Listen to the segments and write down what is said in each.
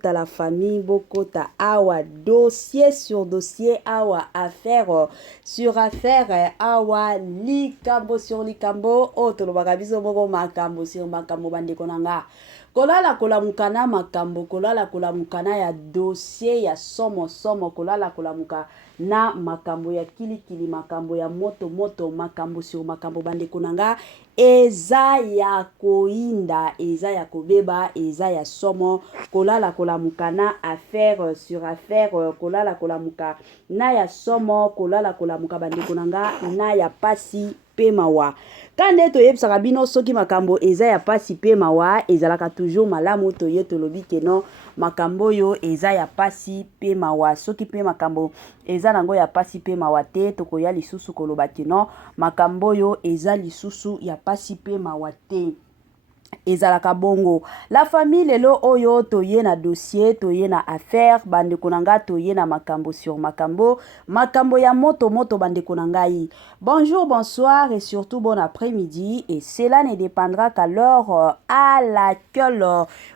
ta la famille, boko ta awa, dossier sur dossier, awa, affaire sur affaire, awa, likambo sur likambo, otolo bakabizo boko makambo sur makambo bande konanga. Kolala kola mukana makambo, kolala kola mukana ya dossier ya somo, kolala kola muka na makambo ya kili makambo ya moto makambo sur makambo bande konanga. Eza ya koinda, eza ya kobeba, eza ya somo, kolala kola mukana affaire sur affaire, kolala kola muka na ya somo, kolala kola muka bande konanga na ya pasi pe mawa. Kande to yebsaka bino soki makambo eza ya pasi pe mawa, ezalaka toujours malamu to ye to lobi keno makambo yo eza ya pasi pe mawa. Soki pe makambo eza nango ya pasi pe mawa te, toko ya lisusu koloba keno makambo yo eza lisusu ya pasi pe mawa te. Ezalaka bongo. La famille lelo oyo toye na dossier, toye na affaire, bande konanga toye na makambo sur makambo, makambo ya moto bande konangai. Bonjour, bonsoir et surtout bon après-midi, et cela ne dépendra qu'à l'heure à laquelle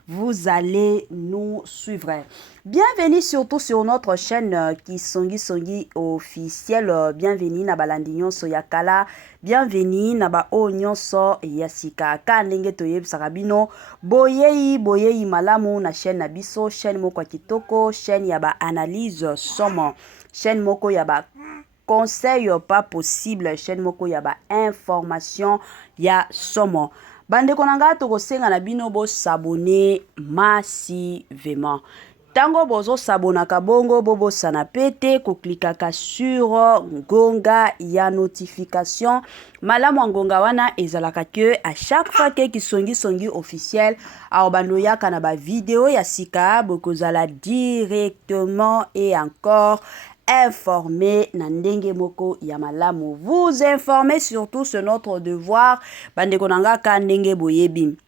vous allez nous suivre. Bienvenue surtout sur notre chaîne qui songi officielle. Bienvenue na balandinyo so yakala. Bienvenue na ba onyonso yasika. Kanenge toyeb sarabino. Boyei malamu na chaîne na biso. Chaîne moko kitoko. Chaîne yaba analyse somo. Chaîne moko yaba conseil pas possible. Chaîne moko yaba information ya somo. Bande konanga toko senga na bino bo s'abonner massivement. Tango bozo sabona kabongo bobo sana pete ko klikaka sur ngonga ya notification. Malamu ngonga wana ezalaka ke à chaque fois que kisongi officiel a obando yaka na ba vidéo ya sika bokozala directement et encore informé na ndenge moko ya malamu. Vous informer surtout c'est notre devoir. Bande konanga ka ndenge boyebi.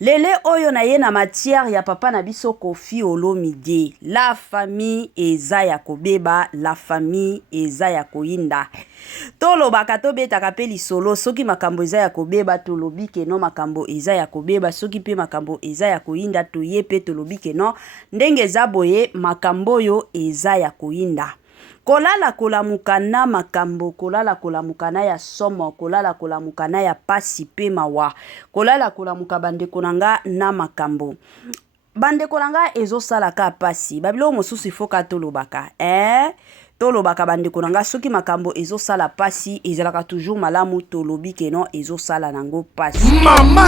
Lele oyo na ye na matière ya papa na biso Kofi Olomide. La famille eza ya kobeba, la famille eza ya koinda. Tolo bakato beta kapeli solo, soki makambo eza ya kobeba tolobi ke no makambo eza ya kobeba, soki pe makambo eza ya koinda to ye pe tolobi ke no ndenge eza boye makambo yo eza ya koinda. Kolala kola mukana makambo, kolala kola mukana ya somo, kolala kola mukana ya pasi pe mawa, kolala kola mukabande konanga na makambo. Bande konanga ezo salaka pasi, babilo mosusu ifoka tolobaka, tolobaka bande konanga soki makambo ezo sala pasi, ezalaka toujours malamu tolobi keno ezo sala nango pasi. Mama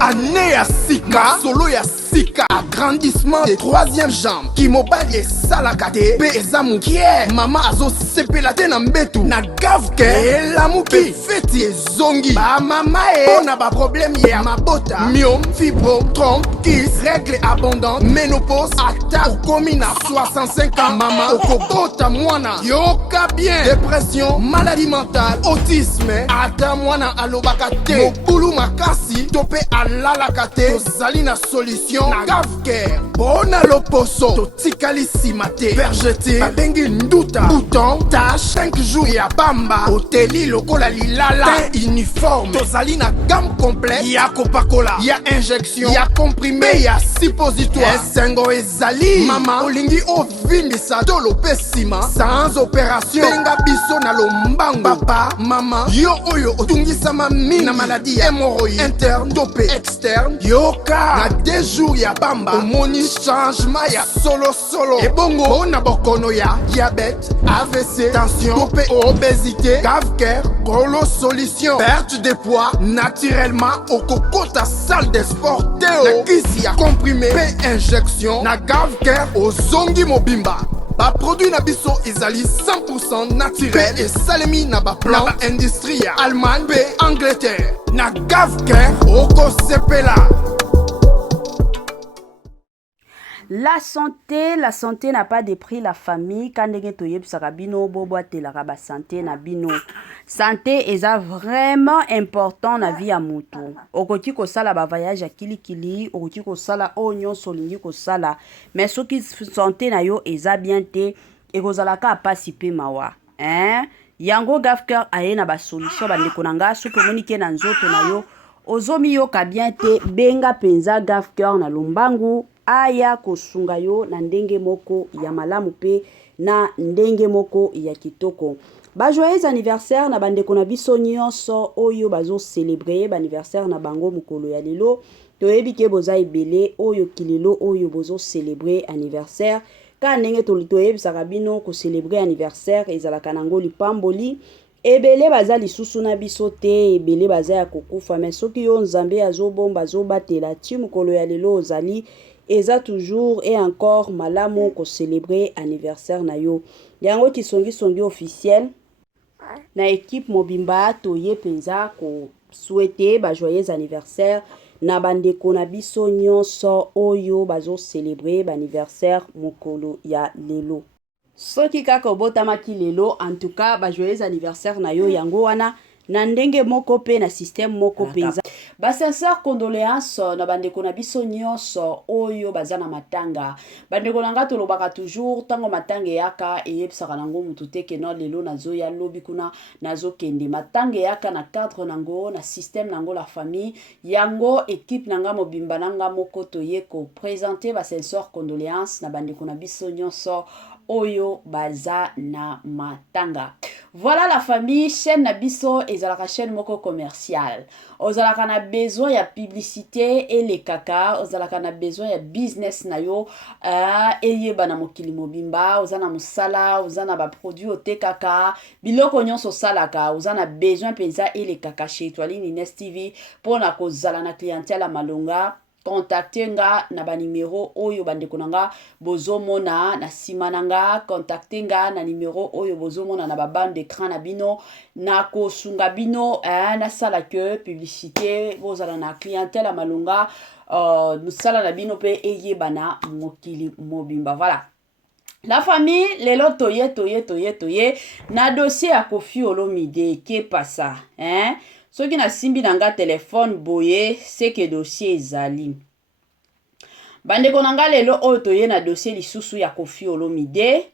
ane ya sika, solo ya sika, agrandissement des troisième jambe, qui mobile ye salakate, pe ezamu kie, mama azo sepelate na mbetu, na gavke, elamu pe feti ezongi, ba mama ona ba problème ye ya mabota, myome, fibro, tronc, kiss, règle abondante, ménopause, ata okomi na 65 ans, mama okobota mwana, yoka bien, dépression, maladie mentale, autisme, ata mwana alobaka te, mobulu makasi, tope alalakate, tozali na solution, na gavker, bona loposo, totikali simate, vergete, babengi nduta, bouton, tache, 5 jours ya bamba, oteli lokola lilala, teint uniforme, tozali na gamme complète, ya kopakola, ya injection, ya comprimé, ya suppositoire, esengo ezali, mama, olingi ovimbisa, tolo pesima, sans opération, benga biso na lombango, papa, mama, yo oyo otungisama mingi na maladie ya hémorroïde, interne, topé, externe, yoka, na 2 jours ya bamba, omoni changement ya solo, ebongo, na bokono ya diabète, AVC, tension, topé, obésité, gavker, golo solution, perte de poids, naturellement, okokota salle de sport, teo, na kisi ya comprimé, pe injection, na gavker, ozongi mobimba. Ba produit na biso ezali 100% naturel et salemi na ba plan na ba industrie ya Allemagne pe Angleterre na gavker oko sepela. La santé n'a pas de prix, la famille. Quand on est sarabino, bobo telaka ba santé na bino. Santé est vraiment important na vie à mutu. Okoti ko sala ba voyage à kilikili, okoti ko sala onyon solingi ko sala. Mais ce qui santé na yo eza bien te, e kozalaka pasi pe mawa. Yango gafker aye na ba solution ba ndekonanga, soki moni ke na nzoto na yo ozomi yoka bien te benga penza gaf cœur na lombangu aya kosunga yo na ndenge moko ya malamu pe na ndenge moko ya kitoko. Ba joyeux anniversaire na bandeko na biso nyonso oyo bazo célébrer ba anniversaire na bango mokolo ya lelo. Toyebi ke boza ebele oyo kilelo oyo bozo célébrer anniversaire. Ka ndenge toyebisaka bino ko célébrer anniversaire ezalaka nango lipamboli. Ebele baza lisusu na biso te, ebele baza ya kokufa, mais soki yo nzambe azobomba azobatela ti mokolo ya lelo ozali eza toujours et encore malamu ko célébrer anniversaire na yo. Yango kisongi officiel na équipe mobimba toye penza ko souhaiter ba joyeux anniversaire na bandeko na biso nyonso oyo bazo célébrer ba anniversaire mokolo ya lelo. Soki kaka obotamaki lelo, en tout cas ba joyeux anniversaire na yo yango wana na ndenge moko pe na système moko penza. Ba sincère condoléances na bandeko na biso nyonso oyo baza na matanga. Bandeko nanga tolobaka toujours tango matanga yaka eyebisaka nango mutu te ke no lelo nazo ya lobi kuna nazo kende. Matanga yaka na cadre nango na système nango la famille yango équipe nanga mobimba nanga moko toye ko présenter ba sincère condoléances na bandeko na biso nyonso oyo baza na matanga. Voilà la famille, chaîne Nabiso et la chaîne moko commercial. Ozalaka na besoin ya publicité et les kaka, ozalaka na besoin ya business na yo, eye bana mokili mobimba, ozana musala, ozana ba produit ote kaka, biloko nyonso salaka, ozana besoin penza et les kaka chez Étoile Nines TV pour na kozala na clientèle à malonga. Contactez nga na ba numéro oyo bandeko nanga bozomona na sima nanga, contactez nga na numéro oyo bozomona na ba bande d'écran na bino na kosunga bino na sala que publicité bozala na clientèle à malunga sala na bino pe eyebana mokili mobimba. Voilà la famille lelo toye na dossier ya Koffi Olomide ke pasa soki na simbi nanga téléphone boye c'est que dossier ezali bandeko nanga lelo oyo toye na dossier lisusu ya Koffi Olomide.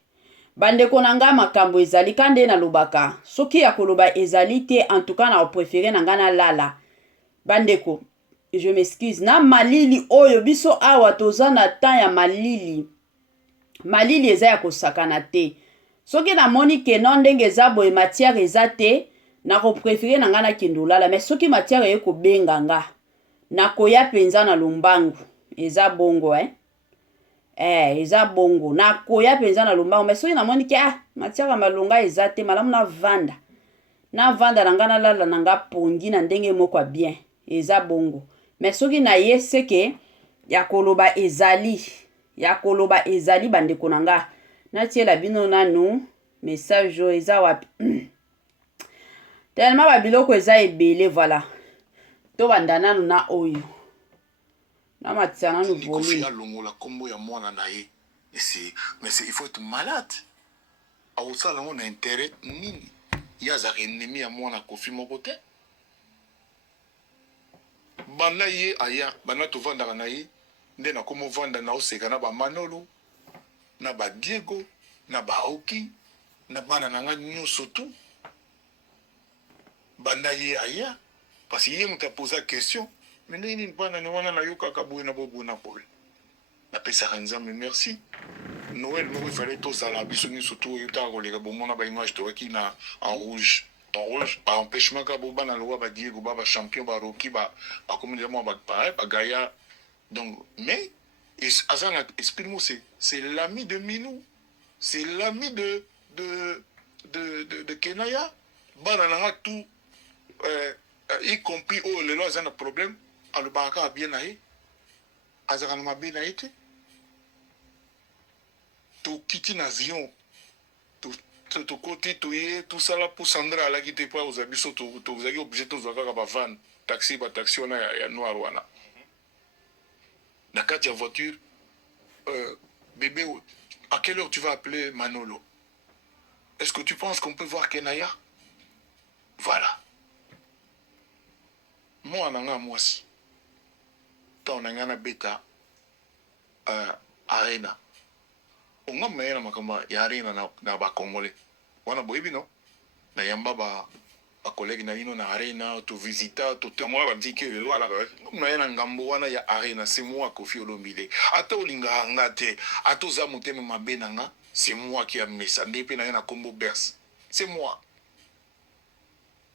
Bandeko nanga makambo ezali kande na lobaka soki ya koloba ezali te, en tout cas na préféré nanga na lala bandeko, je m'excuse na malili oyo biso awa toza na temps ya malili eza ya kosakana te. Soki na moni ke non ndenge eza boye matière eza te na ko préféré nanga na kendo lala, mais soki matière eko benga nga na koya penza na lombangu eza bongo eza bongo na koya penza na lombangu, mais soki na moni ke matière malonga eza te malamu na vanda nanga na lala nanga pongi na ndenge moko bien eza bongo. Mais soki na ye seke ya koloba ezali bandeko nanga na tiela bino nanu message o eza wapi tellement ba biloko eza ebele. Voilà to banda nanu na oyo na matia nanu volume longola kombo ya mwana na ye mais il faut être malade awusala ngo na intérêt nini yaza ennemi ya mwana Koffi moko te bana ye aya bana tovandaka na ye nde na komo vanda na oseka na ba Manolo na ba Diego na ba Oki na bana nanga nyonso tu bana ye aya parce que ye muta posa question mais nini bana ni wana na yoka kabuye na bobo na pole na pesa nzambe merci. Noël nous il fallait tout ça la biso ni surtout yo ta kolega bomona ba image to ki na en rouge ba empêchement ka boba na loi ba Diego ba champion ba Roki ba comme dire moi ba pareil ba Gaïa donc mais azana explique-moi c'est l'ami de Minou, c'est l'ami de Kenaya bana na tout y compris oh le lois un problème alors ba bien aïe azana ma bien aïe tout quitter l'avion tout côté tout ça là pour Sandra là qui était pas aux habits tout vous avez obligé de voir ba van taxi on a ya noir wana na carte de voiture bébé à quelle heure tu vas appeler Manolo? Est-ce que tu penses qu'on peut voir Kenaya? Voilà moi nanga moi si tant nanga na beta arena onga mayena makamba ya arena na ba Congolais wana boyebi no na yamba ba collègue na ino na arena to visita to moi ba dit que voilà na na ngambo wana ya arena c'est moi Koffi Olomide ata olinga ngate ata za motema mabe nanga c'est moi qui a mis ça depuis na combo berse c'est moi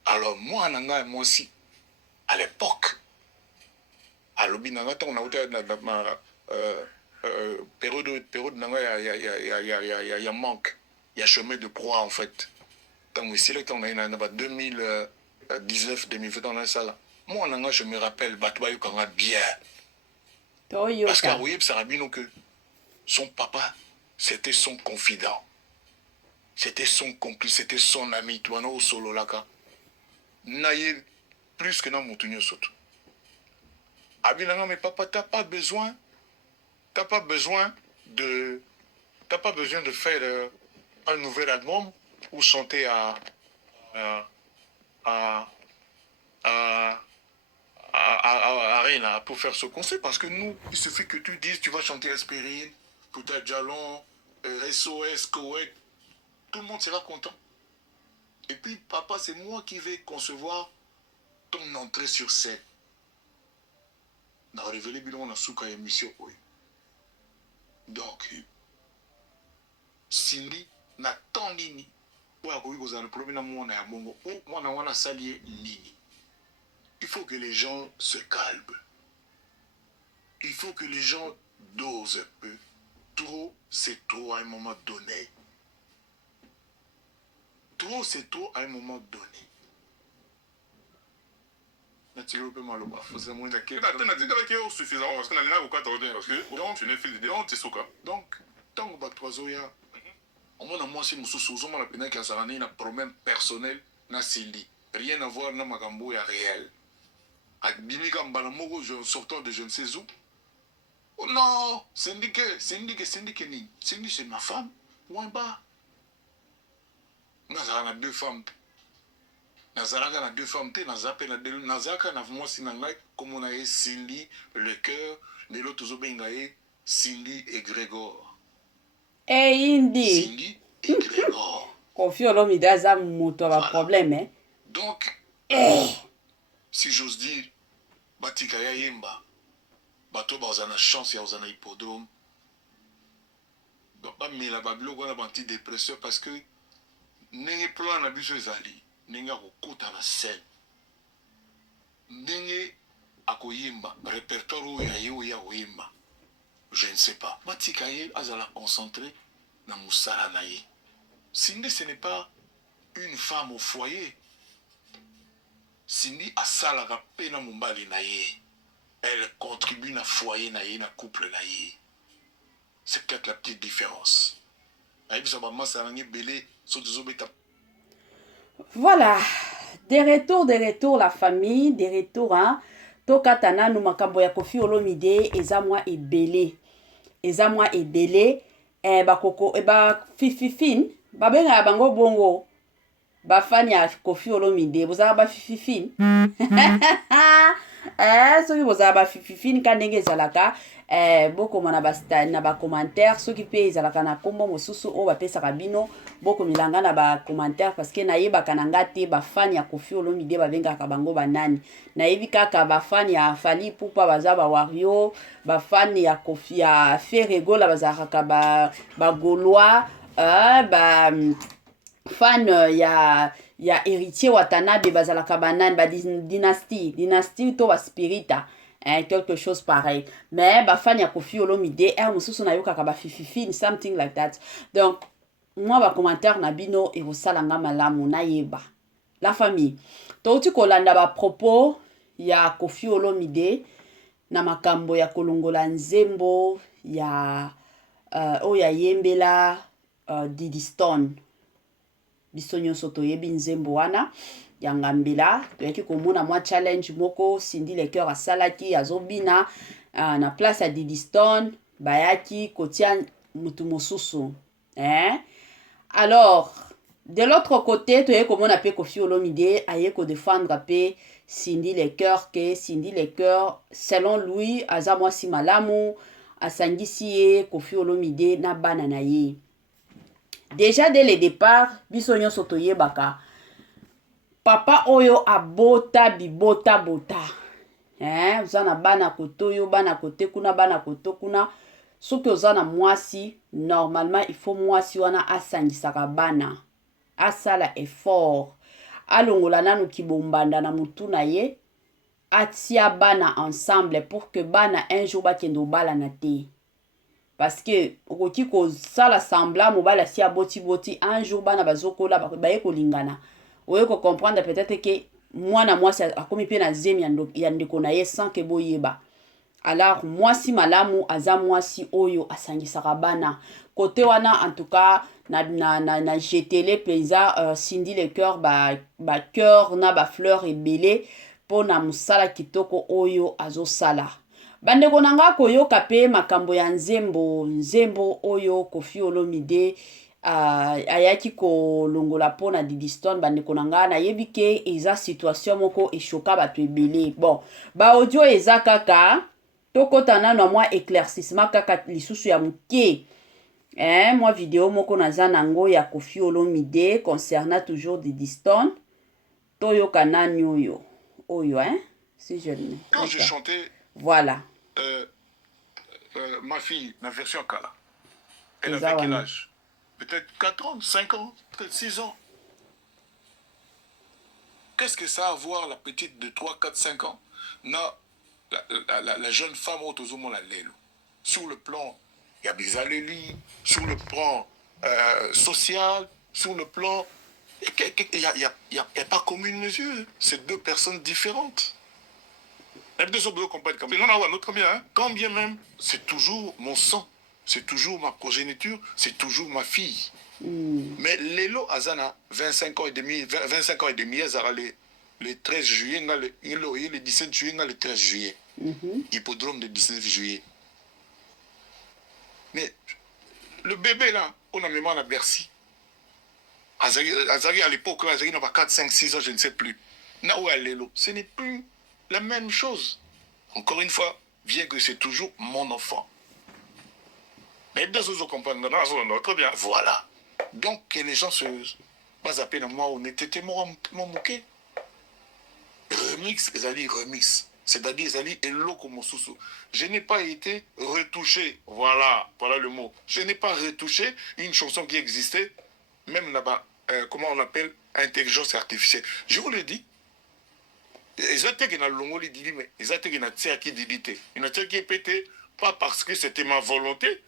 alors moi nanga moi aussi à l'époque à l'obi nanga on a na période nanga ya manque il y a chemin de croix en fait quand ici là on a une 2019 2020 dans ça là moi nanga je me rappelle batwa yokanga bien parce que oui Sarabino que son papa c'était son confident c'était son complice c'était son ami toi non solo laka naïe plus que dans mon tunio soto abilanga mais papa t'as pas besoin de faire un nouvel album ou chanter à Arena pour faire ce concert parce que nous, il suffit que tu dises tu vas chanter Aspirine, Touta Jalon, SOS, Koweït, tout le monde sera content. Et puis papa, c'est moi qui vais concevoir ton entrée sur scène. Dans révélé bilan on a souka émission. Donc Cindy na tant nini pour le problème na moi na bongo moi na wana salier nini. Il faut que les gens se calment. Il faut que les gens dosent un peu. Trop, c'est trop à un moment donné. Trop, c'est trop à un moment donné. Donc, tant que moi, si nous sommes un problème personnel, rien à voir avec Magambo réel. Sortant de je ne sais où. Oh non, syndiqué, c'est ma femme. Ou un bas. Nazara deux femmes. Nazara a deux femmes. Nazara a moi si comme on a Cindy, le cœur, de l'autre Zobengae, Cindy et Grégor. Eh, Indi. Cindy et Grégor. Koffi Olomide a un problème, hein. Donc, si j'ose dire, Batika ya yemba, bato bazana chance ya ozana hippodrome, mais la babilo wana antidépresseur parce que nenge plan na biso ezali, nenge akokota na scène, nenge akoyemba, répertoire oyo ya oyemba, je ne sais pas. Batika ye azala concentré na musala na ye. Cindy ce n'est pas une femme au foyer. Cindy a salaka pena mumbali na ye. Elle contribue na foyer na ye, na couple na ye. C'est peut-être la petite différence. Voilà. Des retours la famille, des retours hein. Tokatana no makambo ya Koffi Olomide eza mwa ebele. Bakoko fififine babenga bango bongo. Bafani ya Koffi Olomide bozala ba fififine soki bozala ba fififine kandenge ezalaka bokomona na ba commentaire soki pe ezalaka na kombo mosusu o bapesaka bino bokomilanga na ba commentaire parce que nayebaka na nga te bafani ya Koffi Olomide babengaka bango banani nayebi kaka bafani ya Fally Ipupa baza ba Wario bafani ya Koffi ya Ferregola bazalaka ba Gaulois fan ya héritier Watanabe bazalaka banane ba dynastie to ba spirita quelque chose pareil mais ba fan ya Koffi Olomide mususu na yoka ba fififine something like that donc moi ba commentaire na bino e rosalanga malamu na yeba la famille touti kolanda ba propos ya Koffi Olomide na makambo ya kolongola nzembo ya oya yembela Diddy Stone biso nyonso toyebi nzembo wana ya ngambela toyaki komona mwa challenge moko Cindy le cœur asalaki azobina na place ya Diddy Stone bayaki kotia mutu mosusu alors de l'autre côté toyaki komona pe Koffi Olomide aye ko défendre pe Cindy le cœur que Cindy le cœur selon lui aza mwasi malamu asangisi ye Koffi Olomide na bana na ye. Déjà dès le départ, biso nyonso toyebaka papa oyo abota bibota bota. Ozana bana koto bana kote kuna bana koto kuna. Soki ozana mwasi, normalement il faut mwasi wana asangisaka bana. Asala effort. Alongola nanu kibombanda na mutu na ye. Atia bana ensemble pour que bana un jour bakendo bala na te. Parce que okoki ko sala sembla mobala si aboti boti un jour bana bazokola baye kolingana. Oye ko comprendre peut-être que mwana mwasi akomi pe na zemi ya ndeko na ye sans que boyeba. Alors mwasi malamu aza mwasi oyo asangisaka bana. Côté wana en tout cas na jetele penza Cindy le cœur ba cœur na ba fleur ebele pona musala kitoko oyo azosala. Bandeko nanga koyoka pe makambo ya nzembo oyo Koffi Olomide ayaki kolongola pona Didiston. Bandeko nanga na yebike eza situation moko eshoka bato ebele. Bon, ba audio eza kaka tokota nano mwa éclaircissement kaka lisusu ya muke. Moi vidéo moko naza nango ya Koffi Olomide concernant toujours Didiston. Toyoka nani oyo si je le mets. Quand je chantais, voilà. Ma fille, la version Kala, elle avait quel âge? Peut-être 4 ans, 5 ans, peut-être 6 ans. Qu'est-ce que ça a à voir la petite de 3, 4, 5 ans? Non, la jeune femme autour la lelo. Sur le plan, il y a Bizaleli, sur le plan social, sur le plan... Il n'y a pas commune mesure. C'est deux personnes différentes. Quand bien même, c'est toujours mon sang, c'est toujours ma progéniture, c'est toujours ma fille. Mais Lelo Azana, 25 ans et demi, le 13 juillet, le 17 juillet, le 13 juillet. Hippodrome le 19 juillet. Mais le bébé là, on a même à Bercy. Azari à l'époque, Azari n'a pas 4, 5, 6 ans, je ne sais plus. Lelo, ce n'est plus la même chose. Encore une fois, bien que c'est toujours mon enfant. Mais deux autres comprennent, très bien. Voilà. Donc, que les gens se basent à peine à moi, on était mon mouquet. Remix, Ezali, remix. C'est-à-dire, Ezali, et l'oko mosusu. Je n'ai pas été retouché. Voilà le mot. Je n'ai pas retouché une chanson qui existait, même là-bas, comment on appelle, intelligence artificielle. Je vous le dis, ils ont été dans le longo, mais ils ont été dans le qui dilité. Ils ont été pété, pas parce que c'était ma volonté,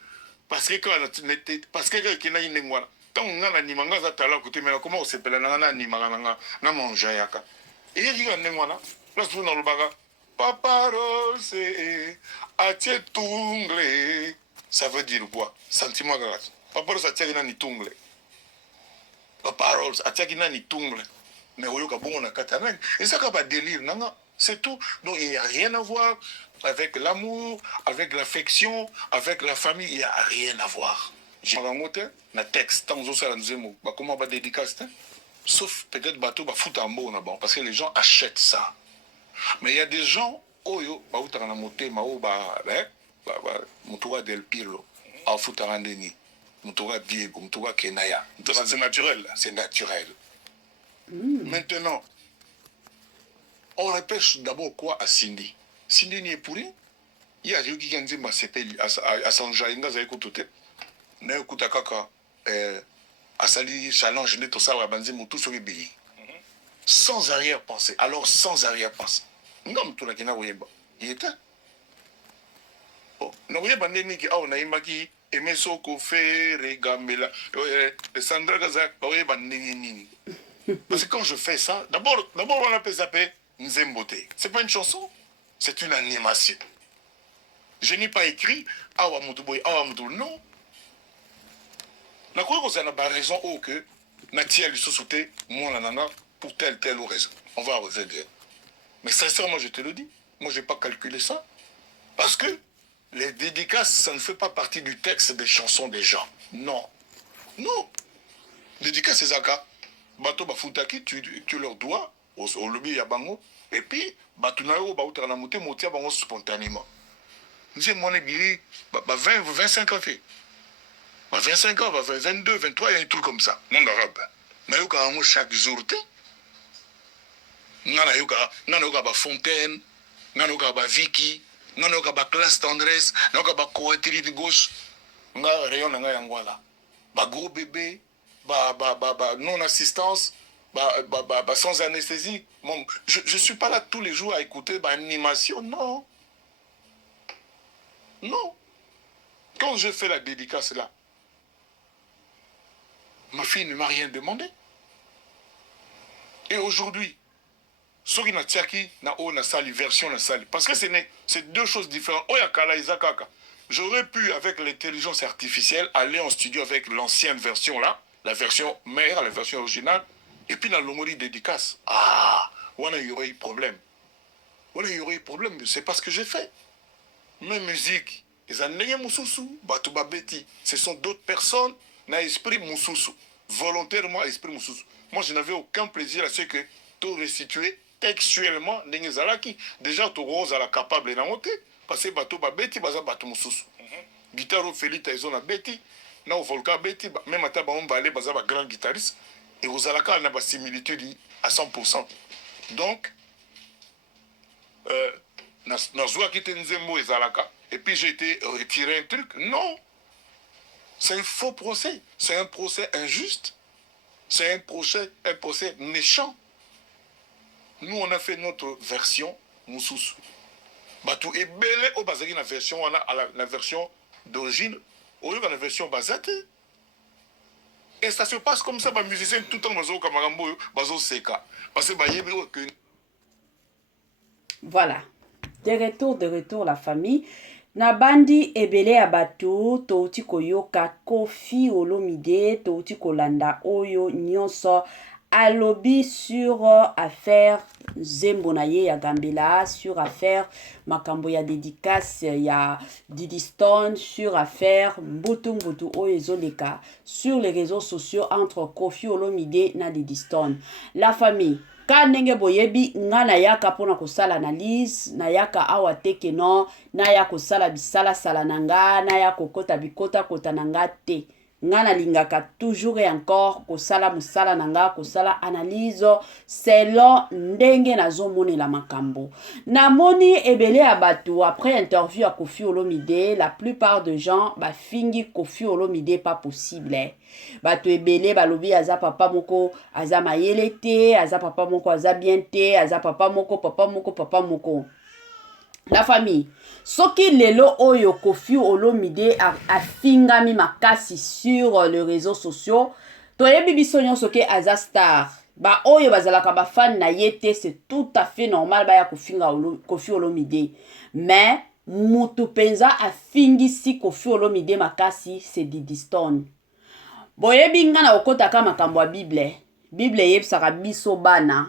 parce que quand on était, parce que quand on a une langue, quand on a un animal, comment on s'appelle un animal, on a mangé à ça. Et il y a un animal, là, c'est dans le baga. Papa Rose, atie tungle. Ça veut dire quoi? Sentiment grave. Papa Rose, atie nani tungle. Papa Rose, atie nani tungle. Mais on a katana. Et ça, c'est délire. C'est tout. Donc, il n'y a rien à voir avec l'amour, avec l'affection, avec la famille. Il n'y a rien à voir. J'ai un texte, comment on va dédicacer? Sauf peut-être bateau, fout en bon, parce que les gens achètent ça. Mais il y a des gens, oyo, Moutoura del Pirlo, à Foutarandeni, Moutoura Diego, Moutoura Kenaya. C'est naturel. C'est naturel. Maintenant, on repêche d'abord quoi à Cindy? Cindy n'est pour rien. Il y a des gens qui ont dit à Sanjaïnga, vous avez écouté. N'a écouté kaka, à Sali Challenge, net au savoir, tout sur les billets. Sans arrière-pensée. Alors, sans arrière-pensée. Non, tout le monde il était. Non, il y a des gens qui ont dit Aimé Soko Ferre, Gambela, Sandra Gazak, parce que quand je fais ça, d'abord on appelle ça Nzembote. C'est pas une chanson, c'est une animation. Je n'ai pas écrit Awa Mutuboy, Awa Mutuboy, non. Je crois que ça n'a pas raison que Natia lui sauté, moi nanana, pour telle raison. On va revenir. Mais sincèrement, je te le dis, moi je n'ai pas calculé ça. Parce que les dédicaces, ça ne fait pas partie du texte des chansons des gens. Non. Non. Dédicace, c'est Zaka. Bato bafutaki, tu leur dois au lobby yabango. Et puis, batunao bautanamote motia bango spontanément. Nous sommes 25 ans fait. 25 ans, 22, 23, il y a un truc comme ça. Monde arabe. Mais chaque jour, ngana yoka ba Fontaine, ngana yoka ba Vicky, ngana yoka ba Classe Tendresse, ngana yoka ba Coétrie de gauche, nga rayon nga yangwala. Ba gros bébé, ba non assistance, ba sans anesthésie. Bon, je suis pas là tous les jours à écouter ba animation, non. Non. Quand je fais la dédicace là, ma fille ne m'a rien demandé. Et aujourd'hui, ce qui n'a tchaki na o na sali version na sali parce que c'est deux choses différentes. Oya kala izakaka. J'aurais pu avec l'intelligence artificielle aller en studio avec l'ancienne version là, la version mère, la version originale et puis la lomori dédicace. Ah, voilà, il y aurait eu problème. Voilà, il y aurait eu problème, c'est pas ce que j'ai fait. Mes musiques, les années Moussousou, Batouba Betty, ce sont d'autres personnes na esprit Moussousou, volontairement esprit Moussousou. Moi, je n'avais aucun plaisir à ce que tout restituer textuellement Nengezalaki. Déjà, tout rose à la capable de monter, parce que Batouba Betty, Baza Batou Moussousou. Guitare au Félix Taizon à Betty, na au Volca Betty, même à Tabaon Balé, Baza grand guitariste, et aux Alaka, on a une similitude à 100%. Donc, et puis j'ai été retiré un truc. Non. C'est un faux procès. C'est un procès injuste. C'est un procès méchant. Nous, on a fait notre version Moussous. Batou et belé au bazaki la version, on a la version d'origine, au lieu de la version basate. Et ça se passe comme ça, les musiciens tout le temps, bazo kamarambo, bazo seka. Parce que voilà. De retour la famille. Nabandi ebele abatu touti koyoka Koffi Olomide touti kolanda oyo nyonso alobi sur affaire Zembonaye ya Gambela, sur affaire makambo ya dédicace ya Diddy Stone, sur affaire Mbutu oyo ezoleka sur les réseaux sociaux entre Koffi Olomide na Diddy Stone. La famille ka ndenge boyebi nga na yaka pona kosala analyse na yaka awa teke no na ya kosala bisala sala nanga na ya kokota bikota kota nanga te nga na lingaka toujours et encore kosala musala nanga kosala analyse selon ndenge nazomonela makambo na moni ebele ya bato après interview à Koffi Olomide la plupart de gens ba fingi Koffi Olomide pas possible bato ebele balobi aza papa moko aza mayele te aza papa moko aza bien te aza papa moko la famille soki lelo oyo Koffi Olomide a fingami makasi sur les réseaux sociaux toyebi biso nyonso ke aza star ba oyo bazalaka ba fan na yete c'est tout à fait normal ba ya kofinga Koffi Olomide mais mutu penza a fingisi Koffi Olomide makasi c'est Diddy Stone. Boyebi nga na okotaka makambo ya Bible yebisaka biso bana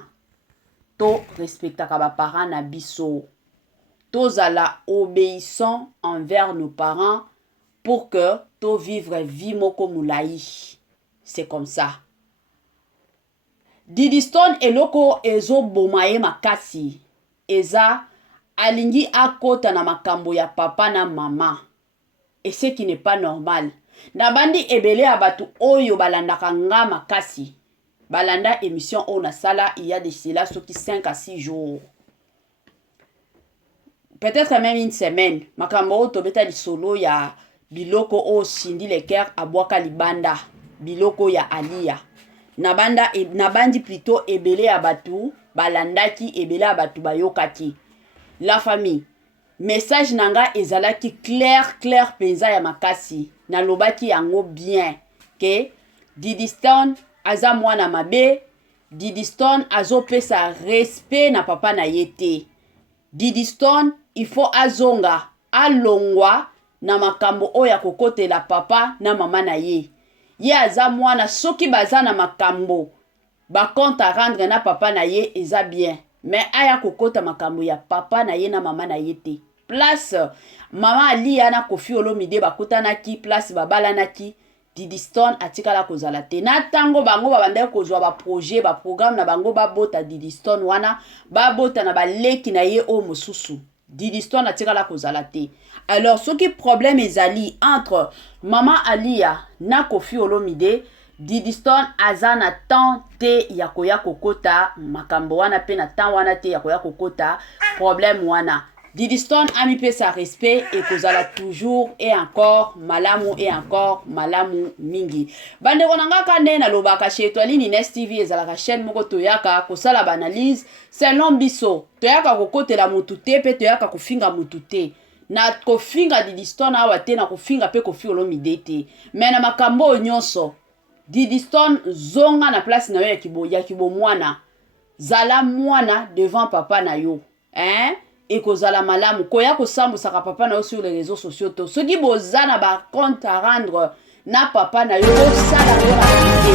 to respectaka ba parents na biso. Tozala obéissant envers nos parents pour que to vivre vie moko mulai. C'est comme ça. Diddy Stone eloko ezo bomaye makasi. Eza alingi akota na makambo ya papa na mama. Et ce qui n'est pas normal. Nabandi ebele abatu oyo balandaka nga makasi. Balanda émission on a sala il y a de cela soki 5 à 6 jours. Peut-être même une semaine. Makambo tobeta lisolo ya biloko o Cindy Leker abwaka libanda. Biloko ya Alia. Nabandi plutôt ebele abatu balandaki ebele abatu bayokaki. La famille. Message nanga ezalaki clair penza ya makasi. Nalobaki yango bien. Que Diddy Stone aza mwana mabe. Diddy Stone azopesa respect na papa na yete. Diddy Stone il faut azonga alongwa na makambo oya kokote la papa na mama na ye. Ye aza mwana soki baza na makambo ba compte à rendre na papa na ye eza bien. Mais aya kokota makambo ya papa na ye na mama na ye te. Place mama Alia na Koffi Olomide bakutanaki place babalanaki Diddy Stone atikala kozala te. Na tango bango babandaki kozwa ba projet ba programme na bango babota Diddy Stone wana babota na baleki na ye o mosusu. Diddy Stone atikala kozala te. Alors ce qui problème ezali entre mama Alia na Koffi Olomide Didiston aza na temps te ya koya kokota makambo wana pe na temps wana te ya koya kokota problème wana. Didiston ami pe sa respect et kozala toujours et encore malamu mingi. Bande konanga kande na lobaka chez Étoile Nines TV ezalaka chaîne moko toyaka kosala banalise selon biso. Toyaka kokotela mutu te pe toyaka kofinga mutu te. Na kofinga Didiston awa te na kofinga pe kofi olomide te. Mais na makambo nyonso Didiston zonga na place na yo ya kibo mwana. Zala mwana devant papa na yo. Et kozala malamu koya kosambu saka papa na yo sur les réseaux sociaux to. Soki bozana ba compte à rendre na papa na yo sala yo na